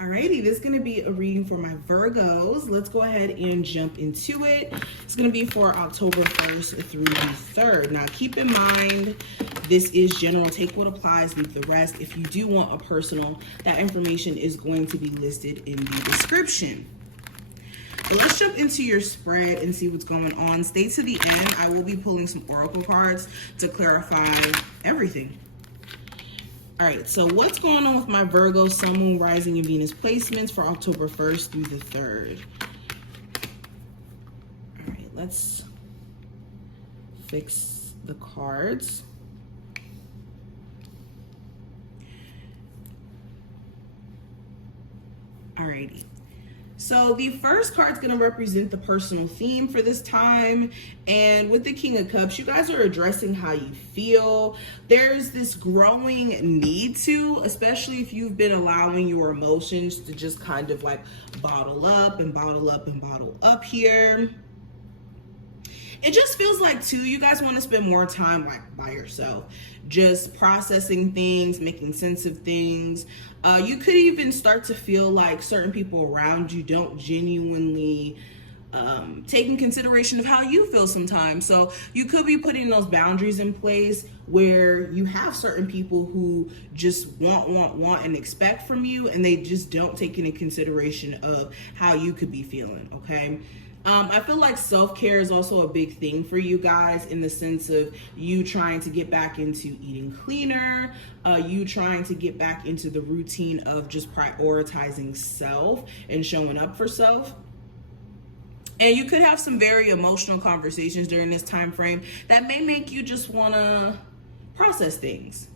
Alrighty, this is going to be a reading for my Virgos. Let's go ahead and jump into it. It's going to be for October 1st through the 3rd. Now, keep in mind, this is general. Take what applies, leave the rest. If you do want a personal, that information is going to be listed in the description. So let's jump into your spread and see what's going on. Stay to the end. I will be pulling some oracle cards to clarify everything. All right, so what's going on with my Virgo, Sun, Moon, Rising, and Venus placements for October 1st through the 3rd? All right, let's fix the cards. All righty. So the first card's going to represent the personal theme for this time. And with the King of Cups, you guys are addressing how you feel. There's this growing need to, especially if you've been allowing your emotions to just kind of like bottle up and bottle up and bottle up here. It just feels like too, you guys want to spend more time like by yourself, just processing things, making sense of things. You could even start to feel like certain people around you don't genuinely take in consideration of how you feel sometimes. So you could be putting those boundaries in place where you have certain people who just want and expect from you, and they just don't take into consideration of how you could be feeling, okay? I feel like self-care is also a big thing for you guys, in the sense of you trying to get back into eating cleaner, you trying to get back into the routine of just prioritizing self and showing up for self. And you could have some very emotional conversations during this time frame that may make you just want to process things.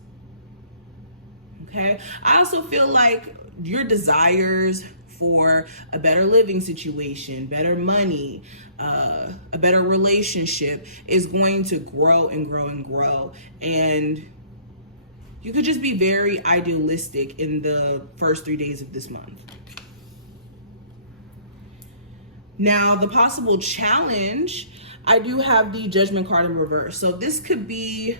Okay? I also feel like your desires for a better living situation, better money, a better relationship is going to grow and grow and grow. And you could just be very idealistic in the first 3 days of this month. Now, the possible challenge, I do have the Judgment card in reverse. So this could be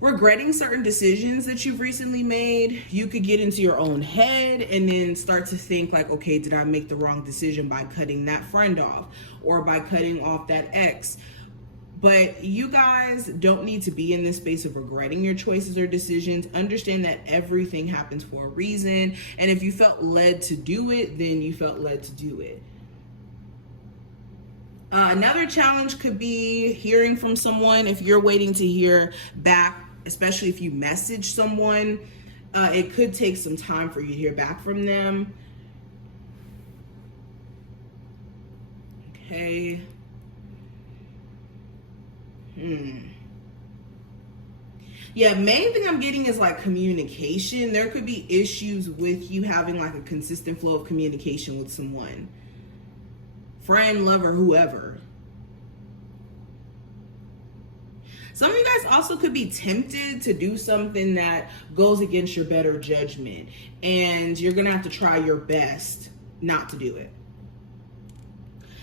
regretting certain decisions that you've recently made. You could get into your own head and then start to think like, okay, did I make the wrong decision by cutting that friend off or by cutting off that ex? But you guys don't need to be in this space of regretting your choices or decisions. Understand that everything happens for a reason. And if you felt led to do it, then you felt led to do it. Another challenge could be hearing from someone. If you're waiting to hear back, especially if you message someone, it could take some time for you to hear back from them. Okay. Yeah, main thing I'm getting is like communication. There could be issues with you having like a consistent flow of communication with someone. Friend, lover, whoever. Some of you guys also could be tempted to do something that goes against your better judgment, and you're gonna have to try your best not to do it.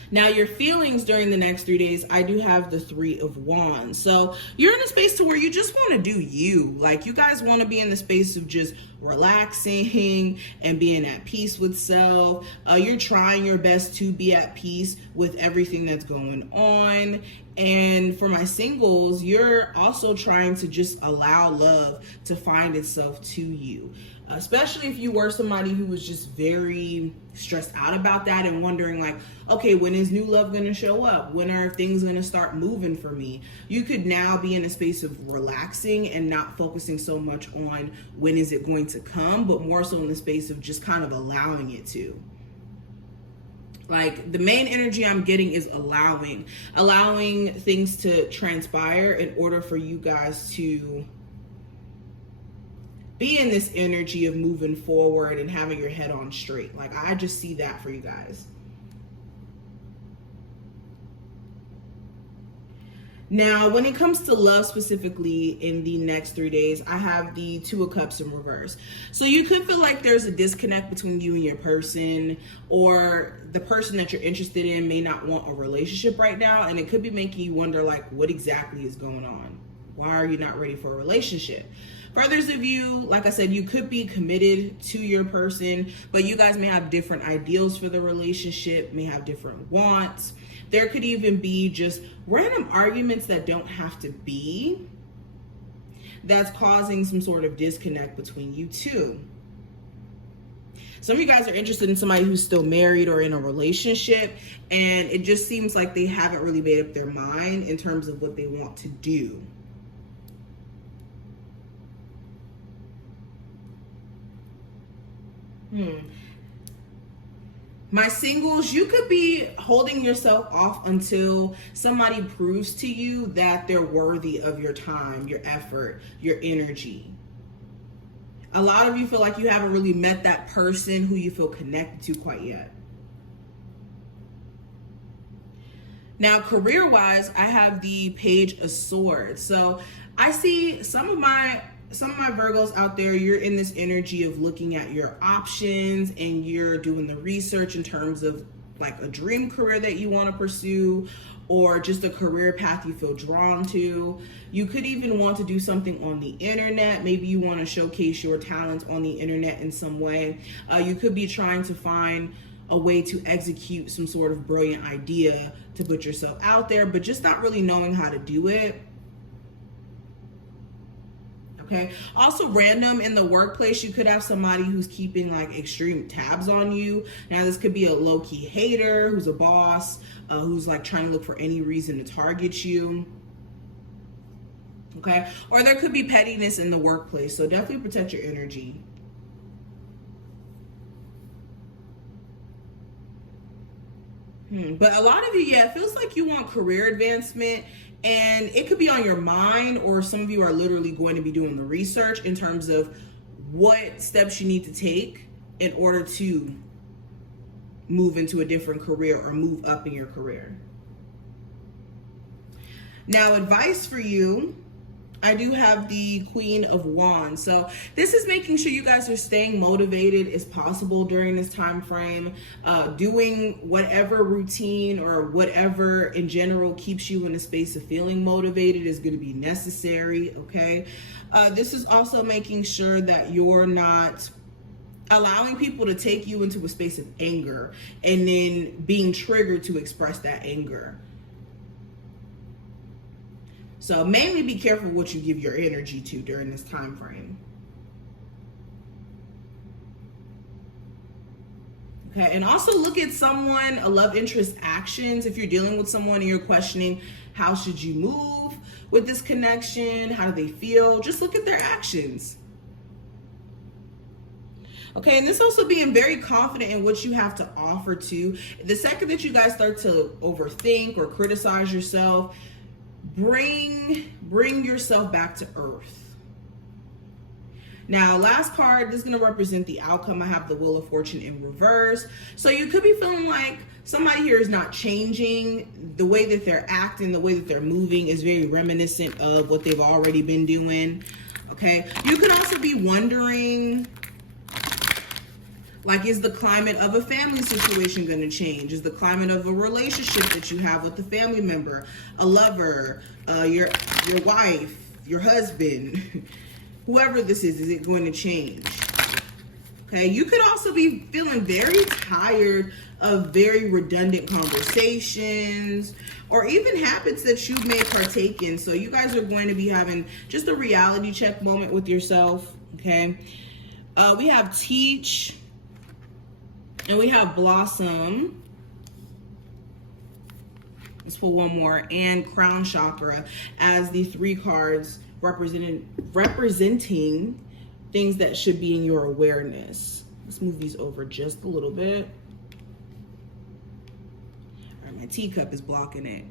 Now, your feelings during the next 3 days, I do have the 3 of Wands. So you're in a space to where you just want to do you. Like, you guys want to be in the space of just relaxing and being at peace with self. You're trying your best to be at peace with everything that's going on. And for my singles, you're also trying to just allow love to find itself to you. Especially if you were somebody who was just very stressed out about that and wondering like, okay, when is new love going to show up? When are things going to start moving for me? You could now be in a space of relaxing and not focusing so much on when is it going to come, but more so in the space of just kind of allowing it to. Like, the main energy I'm getting is allowing things to transpire in order for you guys to be in this energy of moving forward and having your head on straight. Like, I just see that for you guys. Now, when it comes to love specifically in the next 3 days, I have the 2 of Cups in reverse. So you could feel like there's a disconnect between you and your person, or the person that you're interested in may not want a relationship right now, and it could be making you wonder like what exactly is going on. Why are you not ready for a relationship? For others of you, like I said, you could be committed to your person, but you guys may have different ideals for the relationship, may have different wants. There could even be just random arguments that don't have to be, that's causing some sort of disconnect between you two. Some of you guys are interested in somebody who's still married or in a relationship, and it just seems like they haven't really made up their mind in terms of what they want to do. My singles, you could be holding yourself off until somebody proves to you that they're worthy of your time, your effort, your energy. A lot of you feel like you haven't really met that person who you feel connected to quite yet. Now, career-wise, I have the Page of Swords. So I see some of my Virgos out there, you're in this energy of looking at your options and you're doing the research in terms of like a dream career that you want to pursue, or just a career path you feel drawn to. You could even want to do something on the internet. Maybe you want to showcase your talents on the internet in some way. You could be trying to find a way to execute some sort of brilliant idea to put yourself out there, but just not really knowing how to do it. Okay. Also, random in the workplace, you could have somebody who's keeping like extreme tabs on you. Now, this could be a low-key hater who's a boss, who's like trying to look for any reason to target you. Okay. Or there could be pettiness in the workplace. So definitely protect your energy. But a lot of you, yeah, it feels like you want career advancement. And it could be on your mind, or some of you are literally going to be doing the research in terms of what steps you need to take in order to move into a different career or move up in your career. Now, advice for you, I do have the Queen of Wands. So this is making sure you guys are staying motivated as possible during this time frame. Doing whatever routine or whatever in general keeps you in a space of feeling motivated is going to be necessary, okay? This is also making sure that you're not allowing people to take you into a space of anger and then being triggered to express that anger. So mainly be careful what you give your energy to during this time frame. Okay, and also look at someone, a love interest actions. If you're dealing with someone and you're questioning, how should you move with this connection? How do they feel? Just look at their actions. Okay, and this also being very confident in what you have to offer to. The second that you guys start to overthink or criticize yourself, bring yourself back to earth. Now, last card, this is going to represent the outcome. I have the Wheel of Fortune in reverse. So you could be feeling like somebody here is not changing. The way that they're acting, the way that they're moving is very reminiscent of what they've already been doing. Okay. You could also be wondering, like, is the climate of a family situation going to change? Is the climate of a relationship that you have with a family member, a lover, your wife, your husband, whoever this is it going to change? Okay, you could also be feeling very tired of very redundant conversations or even habits that you may partake in. So you guys are going to be having just a reality check moment with yourself, okay? We have Teach. And we have Blossom. Let's pull one more. And Crown Chakra as the three cards representing things that should be in your awareness. Let's move these over just a little bit. All right, my teacup is blocking it.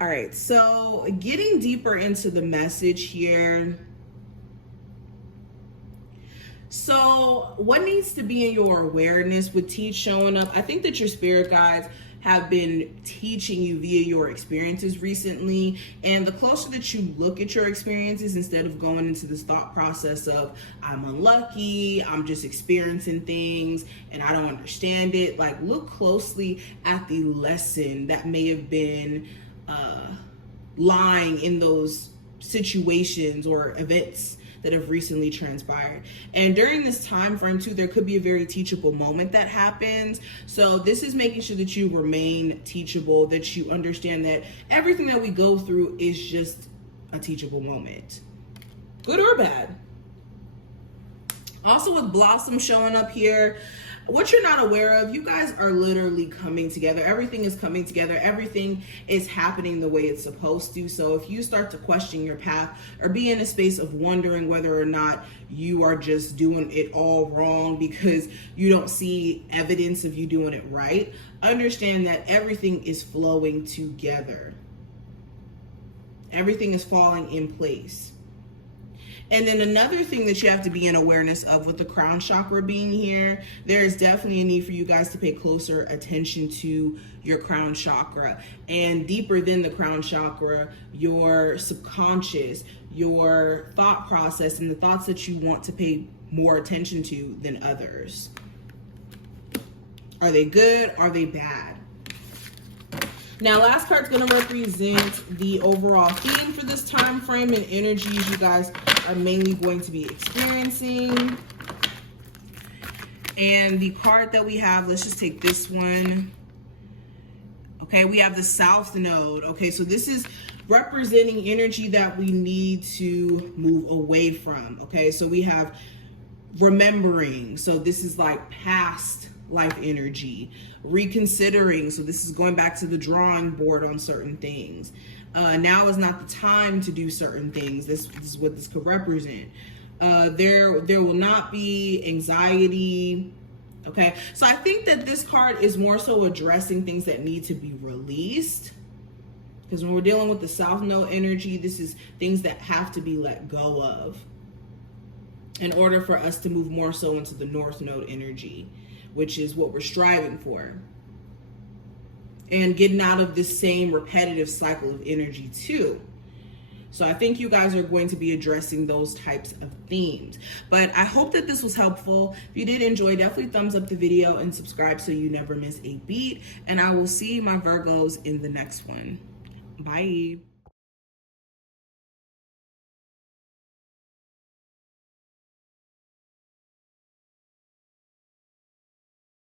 All right, so getting deeper into the message here. So what needs to be in your awareness with Teach showing up? I think that your spirit guides have been teaching you via your experiences recently. And the closer that you look at your experiences, instead of going into this thought process of, I'm unlucky, I'm just experiencing things and I don't understand it. Like, look closely at the lesson that may have been lying in those situations or events that have recently transpired. And during this time frame too, there could be a very teachable moment that happens. So this is making sure that you remain teachable, that you understand that everything that we go through is just a teachable moment, good or bad. Also with Blossom showing up here, what you're not aware of, you guys are literally coming together. Everything is coming together. Everything is happening the way it's supposed to. So if you start to question your path or be in a space of wondering whether or not you are just doing it all wrong because you don't see evidence of you doing it right, understand that everything is flowing together. Everything is falling in place. And then another thing that you have to be in awareness of with the crown chakra being here, there is definitely a need for you guys to pay closer attention to your crown chakra. And deeper than the crown chakra, your subconscious, your thought process, and the thoughts that you want to pay more attention to than others. Are they good? Are they bad? Now, last card's going to represent the overall theme for this time frame and energies you guys are mainly going to be experiencing. And the card that we have, let's just take this one. Okay, we have the South Node. Okay, so this is representing energy that we need to move away from. Okay, so we have remembering. So this is like past life energy, reconsidering. So this is going back to the drawing board on certain things. Now is not the time to do certain things. This is what this could represent. There will not be anxiety. Okay, so I think that this card is more so addressing things that need to be released. Because when we're dealing with the South Node energy, this is things that have to be let go of in order for us to move more so into the North Node energy, which is what we're striving for. And getting out of this same repetitive cycle of energy too. So I think you guys are going to be addressing those types of themes. But I hope that this was helpful. If you did enjoy, definitely thumbs up the video and subscribe so you never miss a beat. And I will see my Virgos in the next one. Bye.